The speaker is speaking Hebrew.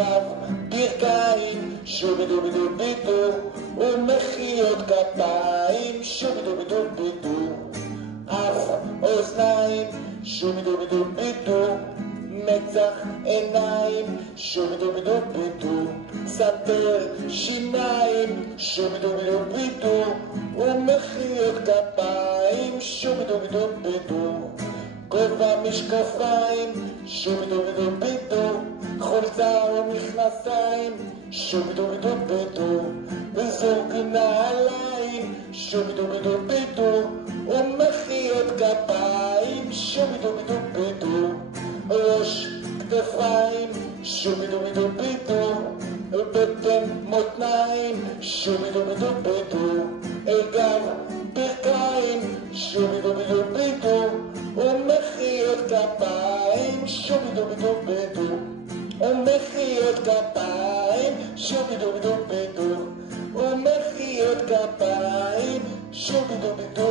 גב, ברכיים, שובי דובי דובי דו, ומחיאות כפיים, שובי דובי דובי דו, אף אוזניים, שובי דובי דובי דו, מצח עיניים, שובי דובי דובי דו, סנטר שיניים, שובי דובי דובי דו, ומחיאות כפיים, שובי דובי דובי דו, גובה משקפיים, שובי דובי דובי דו, חולצה ומכנסיים, שובי דובי דובי דו, וזוג נעליים, שובי דובי דובי דו, ומחיאות כפיים, שובי דובי דובי דו, ראש כתפיים, שובי דובי דובי דו, בטן מותניים, שובי דובי דובי דו, גב ברכיים, שובי דובי דובי דו, ומחיאות כפיים, שובי דובי דובי דו, ומחיאות כפיים, שובי דובי דובי דו, ומחיאות כפיים, שובי דובי דו.